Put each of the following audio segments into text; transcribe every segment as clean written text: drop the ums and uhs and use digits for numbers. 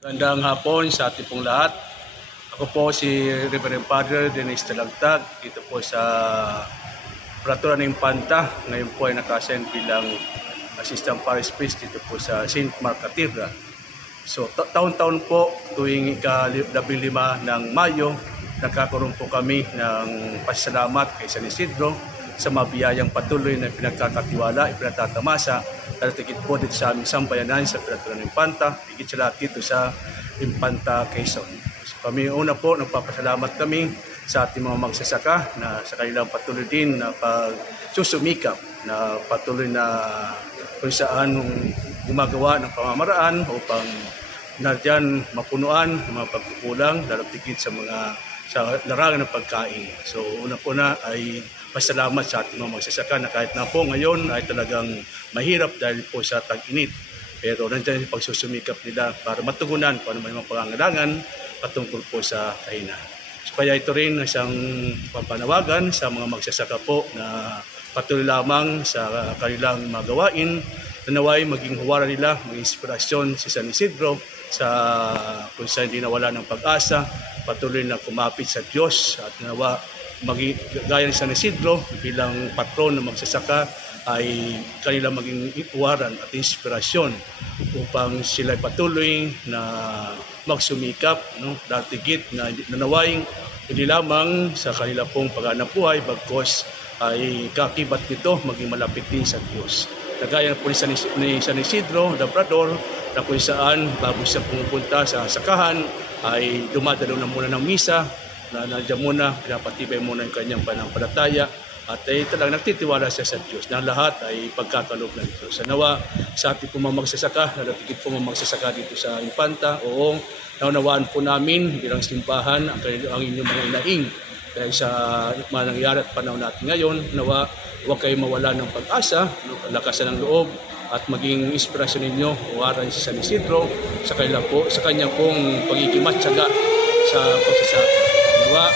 Magandang hapon sa ating pong lahat. Ako po si Reverend Father Dennis Talagtag dito po sa Prelatura ng Infanta. Ngayon po ay naka-assign bilang Assistant Parish Priest dito po sa St. Mark Cathedral. So taon-taon po tuwing ika-15 ng Mayo, nagkakaroon po kami ng pasasalamat kay San Isidro sa mabiyayang patuloy na pinagkakatiwala, ipinatatamasa, at tigit po dito sa aming sambayanan sa Prelatura ng Infanta, higit sa lahat dito sa Infanta, Quezon. So kami una po, nagpapasalamat kami sa ating mga magsasaka na sa kanilang patuloy din na pagsusumikap, na patuloy na kung saan gumagawa ng pamamaraan upang na dyan mapunuan ng mga pagkukulang, lalo tigit sa larangan ng pagkain. So una-una ay pasalamat sa ating mga magsasaka na kahit na po ngayon ay talagang mahirap dahil po sa tag-init. Pero nandiyan yung pagsusumikap nila para matugunan kung ano may mga pangangailangan patungkol po sa kainan. So kaya ito rin isang papanawagan sa mga magsasaka po na patuloy lamang sa kanilang mga gawain, na naway maging huwara nila, maging inspirasyon si San Isidro sa kung saan hindi nawala ng pag-asa, patuloy na kumapit sa Diyos at nawa maging gaya ni San Isidro bilang patron ng magsasaka ay kanila maging iwaran at inspirasyon upang sila patuloy na magsumikap, no? Datigit na nanaway hindi lamang sa kanila pong paghanap buhay, bagkos ay kakibat nito maging malapit din sa Diyos. Nagaya po ni San Isidro, Labrador, na kung saan bago siya pumupunta sa sakahan ay dumadalo na muna ng misa, na nandiyan muna, pinapatibay muna yung kanyang pananampalataya at ay talagang nagtitiwala siya sa Diyos na lahat ay pagkakaloob ng Diyos. Sa nawa, sa ating pumamagsasaka, nalatigit pumamagsasaka dito sa Infanta, oo, naunawaan po namin bilang simbahan ang inyong mga inaing. Dahil sa mga nangyayari at panahon natin ngayon, nawa, huwag kayo mawala ng pag-asa, lakasan ng loob, at maging inspirasyon ninyo, uwaran si San Isidro sa kanyang pong pagkikimatsaga sa pagsasaka. Nawa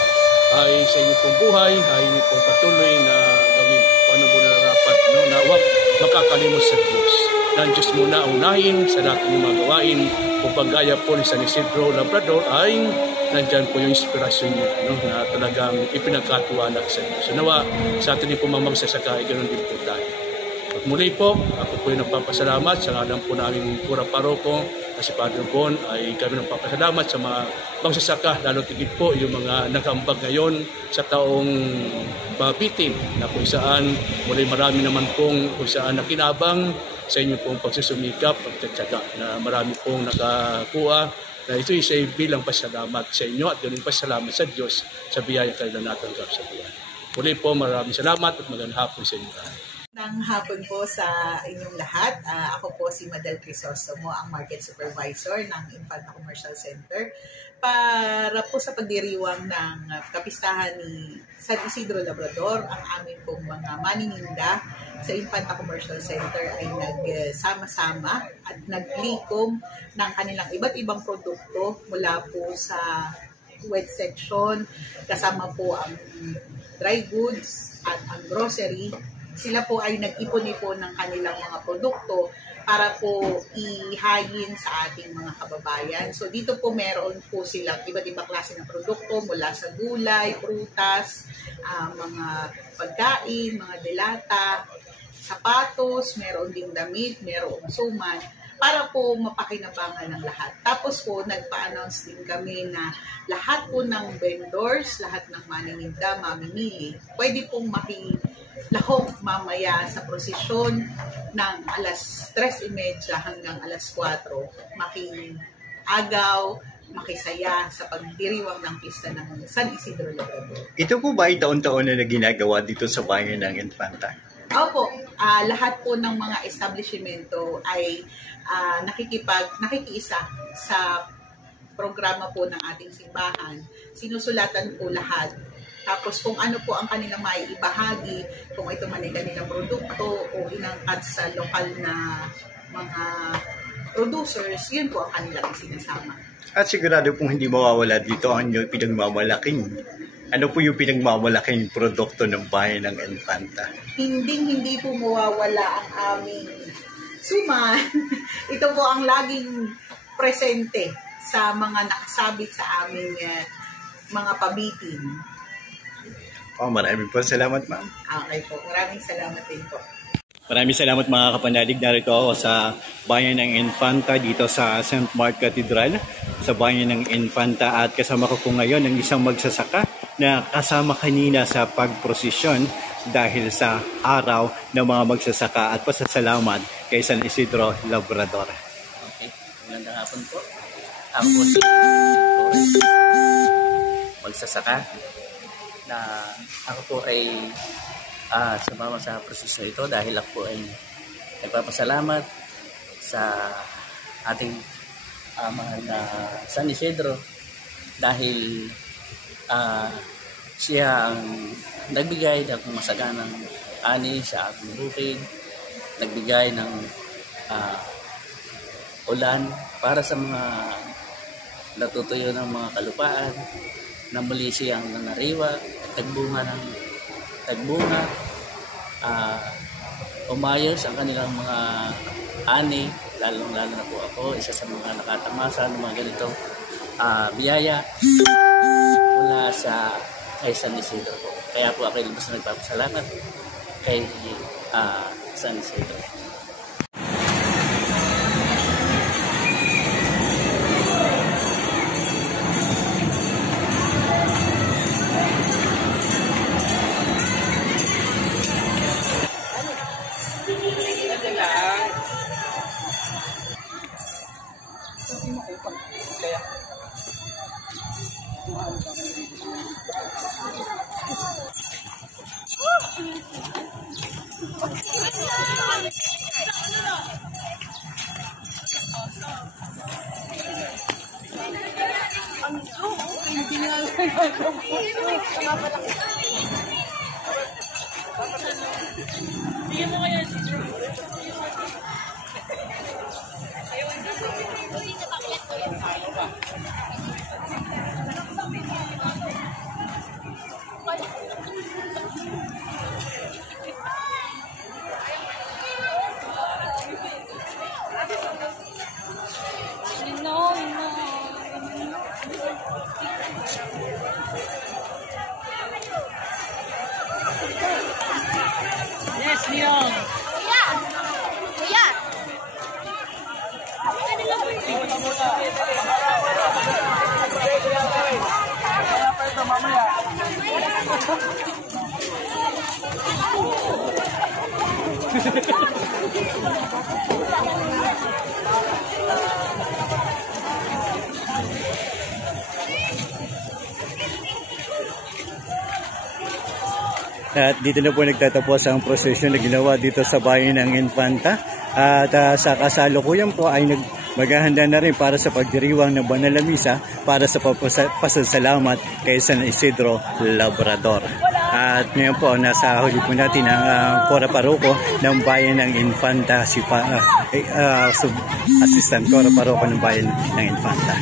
ay sa inyo pong buhay, ay inyo pong patuloy na gawin kung ano po nararapat, no? Na huwag makakalimot sa Diyos. Na ang Diyos muna unahin sa lahat ng mga gawain, upang gaya po ni San Isidro Labrador ay nandyan po yung inspirasyon niya, no? Na talagang ipinagkatiwala sa Diyos. So nawa sa atin din po mamagsasaka ay ganoon din po tayo. At muli po, ako po yung nagpapasalamat sa ngalan po namin Pura Paroko na si Padre Bon, ay kami nagpapasalamat sa mga magsasaka, lalo tigit po yung mga nagambag ngayon sa taong mabitin na kung saan muli marami naman kung saan nakinabang sa inyong pong pagsusumikap, pagtatsaga na marami pong nakakuha na ito ay bilang pasalamat sa inyo at galing pasalamat sa Diyos sa biyaya kailan natanggap sa buhay. Muli po maraming salamat at magandang hapon sa inyo lahat. Ng hapon po sa inyong lahat. Ako po si Madel Crisostomo, ang Market Supervisor ng Infanta Commercial Center, para po sa pagdiriwang ng kapistahan ni San Isidro Labrador. Ang aming pong mga manininda sa Infanta Commercial Center ay nagsama-sama at naglikom ng kanilang iba't ibang produkto mula po sa wet section, kasama po ang dry goods at ang grocery. Sila po ay nag-ipon-ipon ng kanilang mga produkto para po ihayin sa ating mga kababayan. So dito po meron po silang iba't ibang klase ng produkto mula sa gulay, prutas, mga pagkain, mga delata, sapatos, meron ding damit, meron suman, para po mapakinabangan ng lahat. Tapos po nagpa-announce din kami na lahat po ng vendors, lahat ng manininda, mamimili, pwede pong lahok mamaya sa prosesyon ng alas 3:30 hanggang alas 4, makiagaw, makisaya sa pagdiriwang ng pista ng San Isidro Labrador. Ito po ba ay taon-taon na ginagawa dito sa bayan ng Infanta? Opo, lahat po ng mga establishmento ay nakikiisa sa programa po ng ating simbahan. Sinusulatan po lahat. Tapos kung ano po ang kanilang maiibahagi, kung ito man ay kanilang produkto o inangkat sa lokal na mga producers, yun po ang kanilang sinasama. At sigurado pong hindi mawawala dito ang inyong pinagmamalaking. Ano po yung pinagmamalaking produkto ng bayan ng Infanta? Hindi po mawawala ang aming suman. Ito po ang laging presente sa mga nakasabit sa aming mga pabitin. Maraming po salamat, ma'am. Okay po, maraming salamat din po. Maraming salamat mga kapanalig. Narito ako sa bayan ng Infanta dito sa St. Mark Cathedral, sa bayan ng Infanta, at kasama ko po ngayon ang isang magsasaka na kasama kanina sa pagprosesyon dahil sa araw ng mga magsasaka, at pasasalamat kay San Isidro Labrador. Okay, magandang hapon po. Ako po si Torres, magsasaka, na ako po ay sumama sa prosesyon ito dahil ako po ay nagpapasalamat sa ating mahal na San Isidro dahil siya ang nagbigay ng masaganang ani sa ating bukid, nagbigay ng ulan para sa mga natutuyo ng mga kalupaan, na muli siyang nanariwa, tagbunga, umayos ang kanilang mga ani, lalong-lalo na po ako, isa sa mga nakatamasa ng mga ganitong biyaya mula sa kay San Isidro po. Kaya po ako ilubos na nagpapasalamat kay San Isidro. Yes, Leon! Kuya! At dito na po nagtatapos ang prosesyon na ginawa dito sa bayan ng Infanta. At sa kasalukuyan po ay maghahanda na rin para sa pagdiriwang ng banal na misa para sa pasasalamat kay San Isidro Labrador. At ngayon po, nasa huli po natin ang Cora Paroko ng bayan ng Infanta, si Assistant Cora Paroko ng bayan ng Infanta.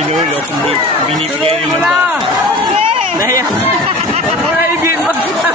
sinulog, hindi binibigay rin ng bata. Dahil, wala ibig mo. Dito pa.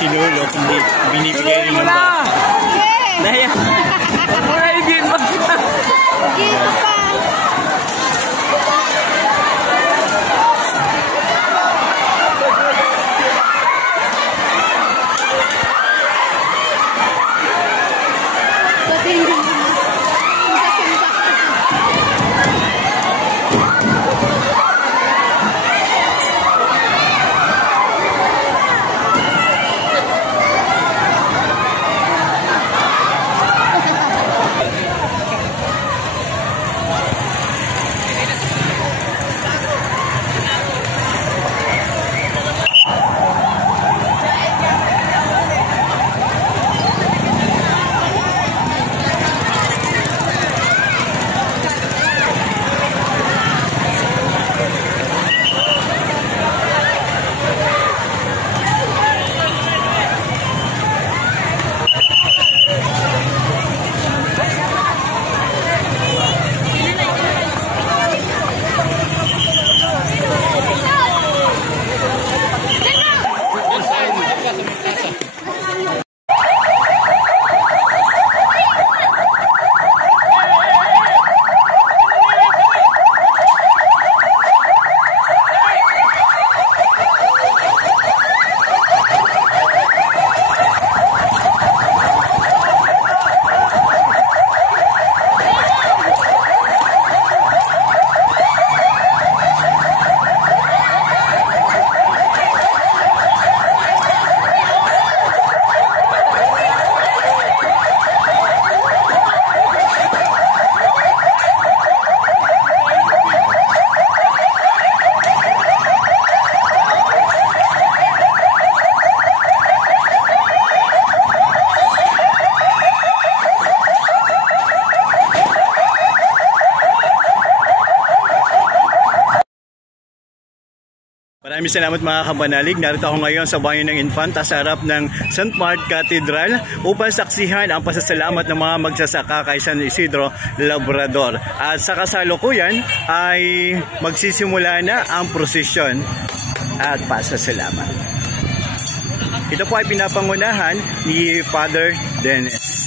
sinulog, hindi binibigay rin ng bata. Dahil, wala ibig mo. Dito pa. Maraming salamat mga kabanalig. Narito ako ngayon sa bayan ng Infanta sa harap ng St. Mark Cathedral upang saksihan ang pasasalamat ng mga magsasaka kay San Isidro Labrador. At sa kasalukuyan ay magsisimula na ang prosesyon at pasasalamat. Ito po ay pinapangunahan ni Father Dennis.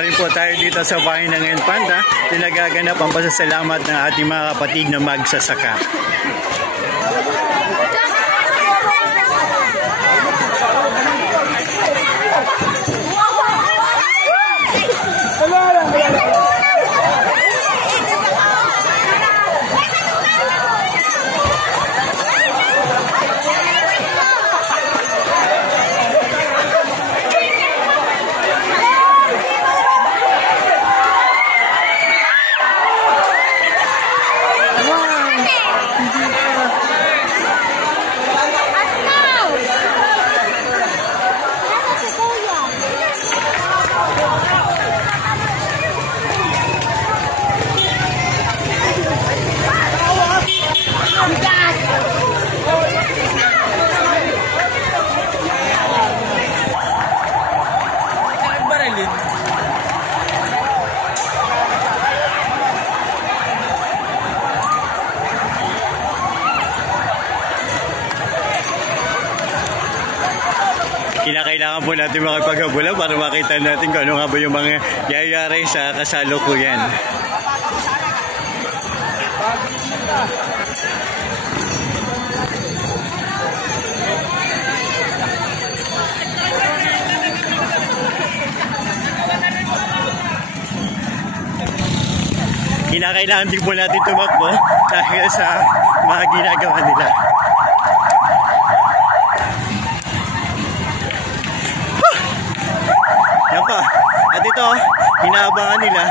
pa rin po tayo dito sa bayan ng Infanta na nagaganap ang pasasalamat ng ating mga kapatid na magsasaka. Kinakailangan po natin makipaghabulan para makita natin kung ano nga ba yung mga yayari sa kasalukuyan. Kinakailangan din po natin tumakbo dahil sa mga ginagawa nila. Yan pa. At ito, inaabangan nila.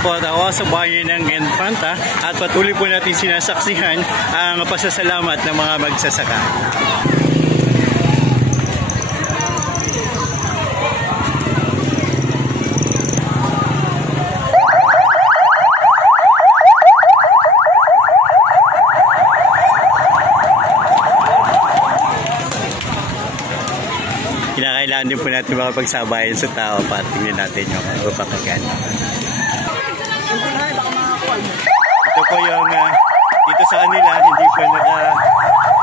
Po ako sa bayan ng Infanta at patuloy po natin sinasaksihan ang pasasalamat ng mga magsasaka. Kinakailangan din po natin makapagsabayan sa tao para tingnan natin yung pagpapakagan. Ito po yung dito sa kanila, hindi pa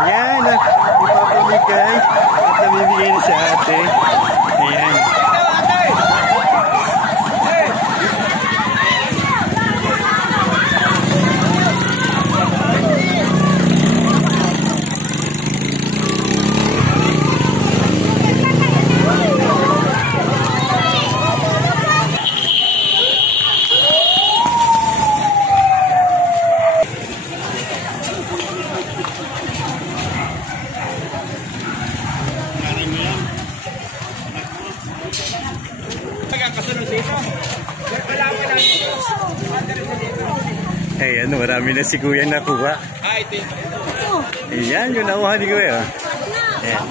yan, ipapamigay at namimigay na sa ate. Ayan. Ayan, marami na si Kuya nakuha. Ayan, yung nakuha ni Kuya. Ayan.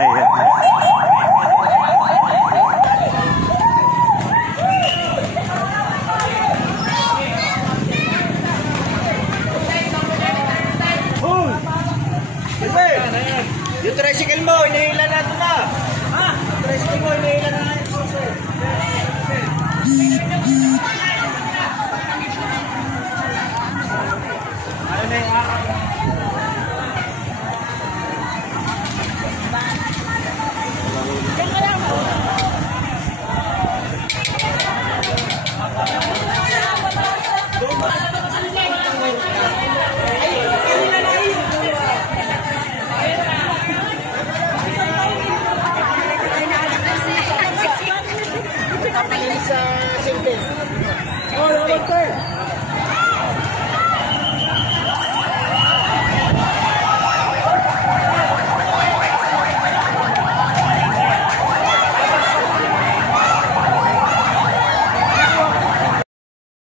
Ayan. Yung tricycle mo, inihilan natin na. Ha? Yung tricycle mo, inihilan na natin. Ano na yung sa silbi. Oh,